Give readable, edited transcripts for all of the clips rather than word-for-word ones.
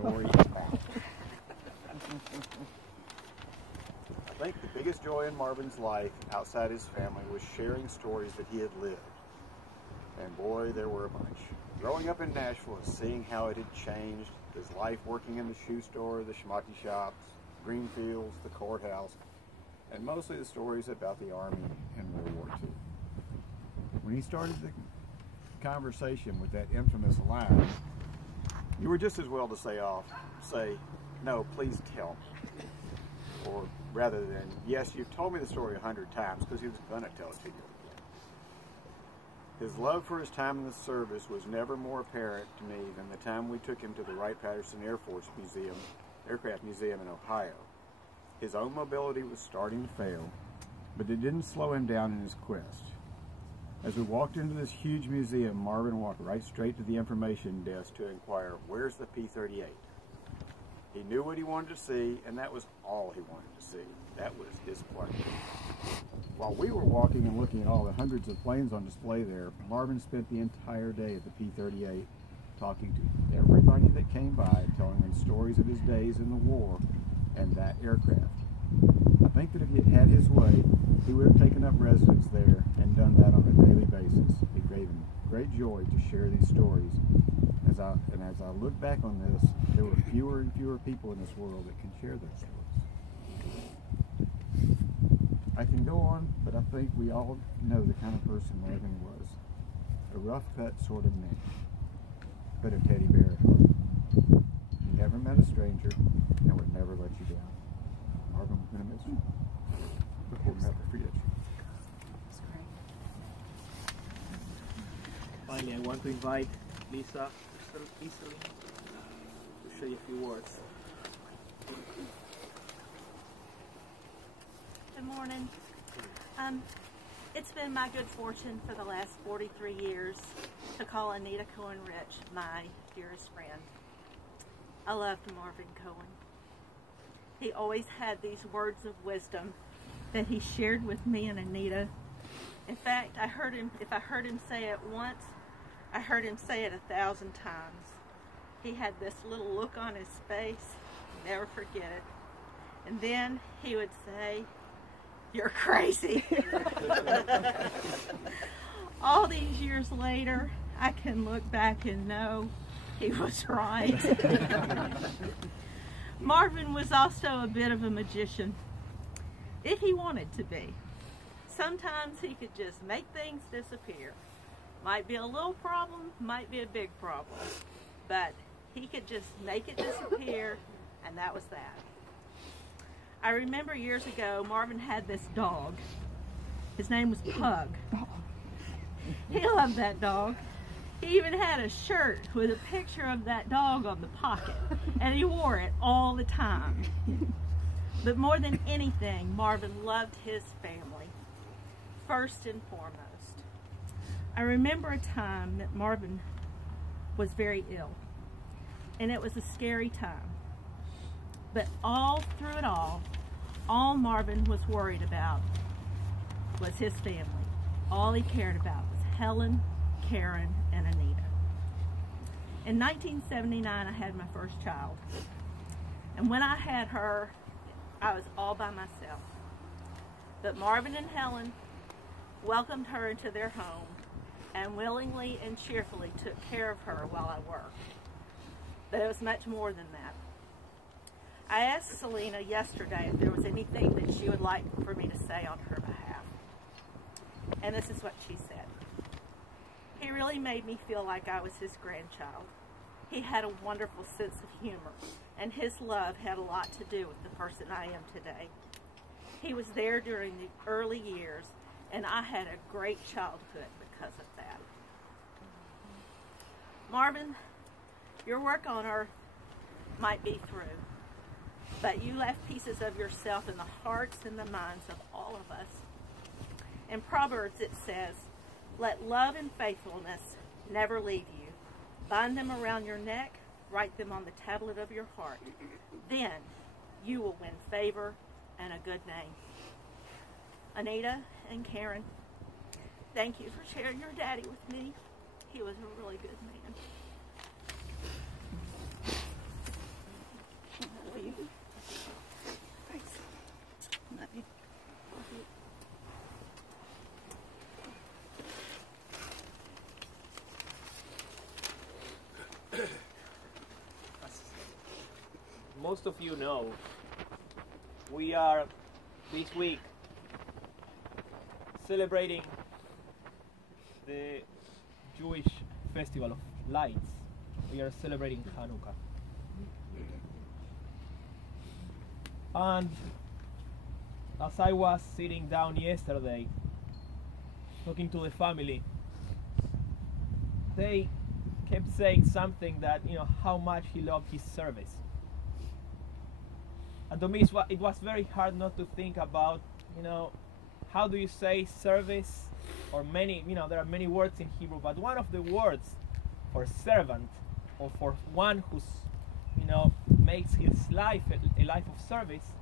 story about. I think the biggest joy in Marvin's life outside his family was sharing stories that he had lived. And boy, there were a bunch. Growing up in Nashville and seeing how it had changed, his life working in the shoe store, the schmucky shops, green fields, the courthouse, and mostly the stories about the Army and World War II. When he started the conversation with that infamous line, you were just as well to say, no, please tell me. Or rather than, yes, you've told me the story 100 times, because he was going to tell it to you again. His love for his time in the service was never more apparent to me than the time we took him to the Wright-Patterson Aircraft Museum in Ohio. His own mobility was starting to fail, but it didn't slow him down in his quest. As we walked into this huge museum, Marvin walked right straight to the information desk to inquire, where's the P-38? He knew what he wanted to see, and that was all he wanted to see. That was his plane. While we were walking and looking at all the hundreds of planes on display there, Marvin spent the entire day at the P-38 talking to everybody that came by, telling them stories of his days in the war and that aircraft. I think that if he had had his way, he would have taken up residence there and done that on a daily basis. It gave him great joy to share these stories. As I look back on this, there were fewer and fewer people in this world that can share those stories. I can go on, but I think we all know the kind of person Marvin was. A rough-cut sort of man, but a teddy bear. He never met a stranger and would never let you down. Marvin was going to miss you, but we'll never forget you. That's great. Finally, I want to invite Lisa easily to say a few words. Good morning. It's been my good fortune for the last 43 years to call Anita Cohen-Rich my dearest friend. I loved Marvin Cohen. He always had these words of wisdom that he shared with me and Anita. In fact, if I heard him say it once, I heard him say it 1,000 times. He had this little look on his face, never forget it. And then he would say, "You're crazy." All these years later, I can look back and know he was right. Marvin was also a bit of a magician, if he wanted to be. Sometimes he could just make things disappear. Might be a little problem, might be a big problem, but he could just make it disappear, and that was that. I remember years ago, Marvin had this dog. His name was Pug. He loved that dog. He even had a shirt with a picture of that dog on the pocket, and he wore it all the time. But more than anything, Marvin loved his family, first and foremost. I remember a time that Marvin was very ill, and it was a scary time. But all through it all Marvin was worried about was his family. All he cared about was Helen, Karen, and Anita. In 1979, I had my first child. And when I had her, I was all by myself. But Marvin and Helen welcomed her into their home and willingly and cheerfully took care of her while I worked. But it was much more than that. I asked Selena yesterday if there was anything that she would like for me to say on her behalf. And this is what she said. He really made me feel like I was his grandchild. He had a wonderful sense of humor, and his love had a lot to do with the person I am today. He was there during the early years, and I had a great childhood because of that. Marvin, your work on earth might be through, but you left pieces of yourself in the hearts and the minds of all of us. In Proverbs it says, "Let love and faithfulness never leave you. Bind them around your neck, write them on the tablet of your heart. Then you will win favor and a good name." Anita and Karen, thank you for sharing your daddy with me. He was a really good man. most of you know, we are this week celebrating the Jewish festival of lights. We are celebrating Hanukkah. And as I was sitting down yesterday talking to the family, they kept saying something that, how much he loved his service. And to me, it was very hard not to think about, how do you say service, or many, there are many words in Hebrew, but one of the words for servant, or for one who's, makes his life a life of service,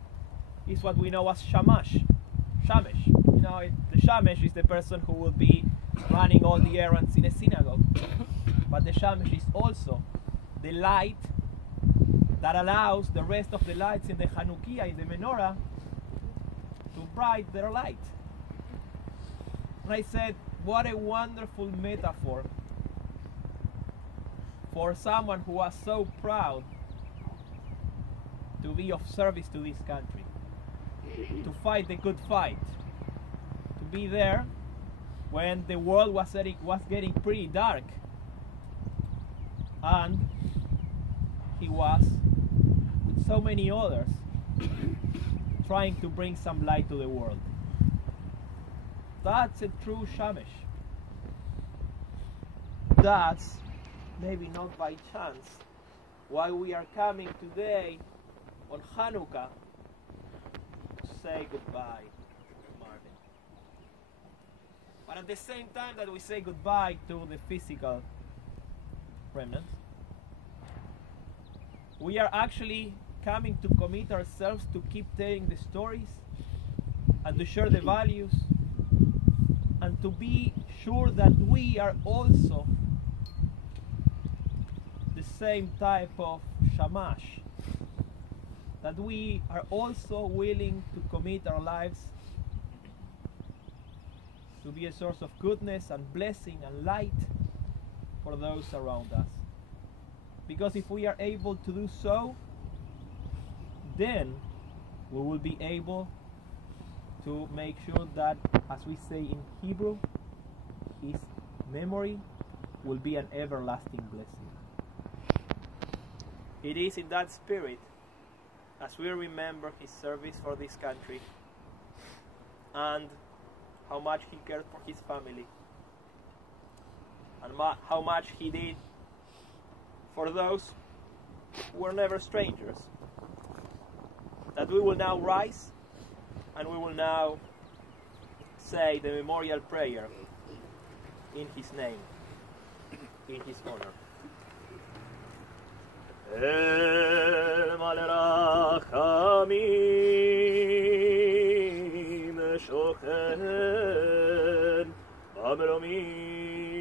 is what we know as shamash. Shamesh. The shamesh is the person who will be running all the errands in a synagogue. But the shamesh is also the light that allows the rest of the lights in the Chanukiah, in the menorah, to bright their light. And I said, what a wonderful metaphor for someone who was so proud to be of service to this country, to fight the good fight, to be there when the world was getting pretty dark, and he was, with so many others, trying to bring some light to the world. That's a true Shamesh. That's, maybe not by chance, why we are coming today on Hanukkah to say goodbye to Marvin. But at the same time that we say goodbye to the physical remnants, we are actually coming to commit ourselves to keep telling the stories and to share the values and to be sure that we are also the same type of shamash, that we are also willing to commit our lives to be a source of goodness and blessing and light for those around us. Because if we are able to do so, then we will be able to make sure that, as we say in Hebrew, his memory will be an everlasting blessing. It is in that spirit, as we remember his service for this country and how much he cared for his family and how much he did for those who were never strangers, that we will now rise and we will now say the memorial prayer in his name, in his honor. El mal rachamim shochen bamromim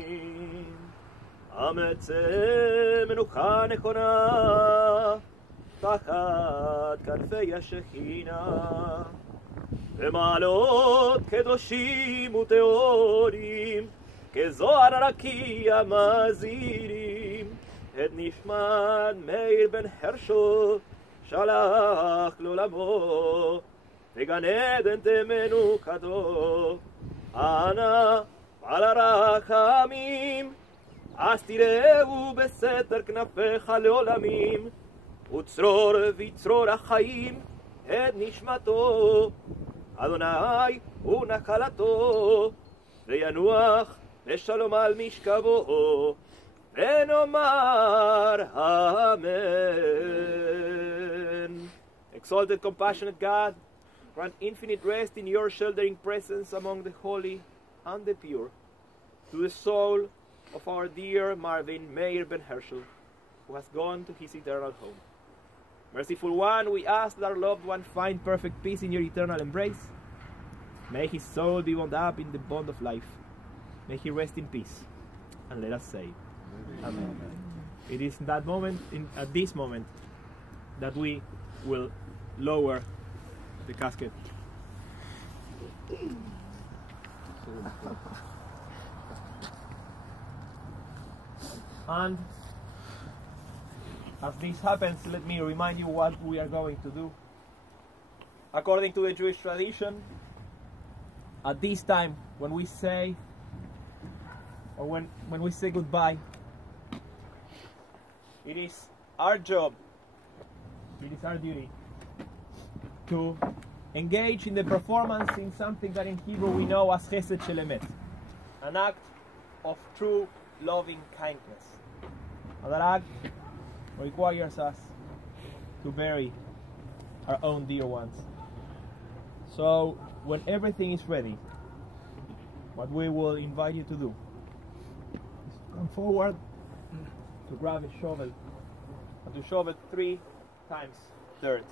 ametzeh menucha nechona tachat kanfei השכינה במעלות קדושים וטהורים כזוהר רקיע מזהירים את נשמת מאיר בן הרשל שלח לעולמו וגן עדן תמנוחתו אנא בעל הרחמים אז תראו בסתר כנפיך לעולמים וצרור ויצרור החיים את נשמתו אדוני הוא נחלתו וינוח לשלום על משכבו ונאמר amen. Exalted, compassionate God, grant infinite rest in your sheltering presence among the holy and the pure to the soul of our dear Marvin Meir Ben Herschel, who has gone to his eternal home. Merciful One, we ask that our loved one find perfect peace in your eternal embrace. May his soul be bound up in the bond of life. May he rest in peace. And let us say, Amen. It is that moment, at this moment, that we will lower the casket. And As this happens, let me remind you what we are going to do. According to the Jewish tradition, at this time, when we say, or when we say goodbye, it is our job, it is our duty to engage in the performance in something that in Hebrew we know as chesed shel emet, an act of true loving kindness. And that act requires us to bury our own dear ones. So when everything is ready, what we will invite you to do is to come forward, to grab a shovel, and to shovel 3 times dirt.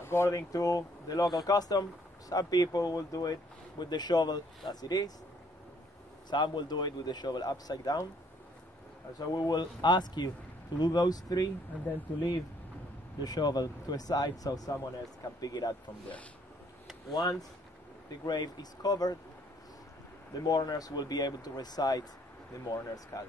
According to the local custom, some people will do it with the shovel as it is. Some will do it with the shovel upside down. And so we will ask you to do those 3 and then to leave the shovel to a side so someone else can pick it up from there. Once the grave is covered, the mourners will be able to recite the mourner's Kaddish.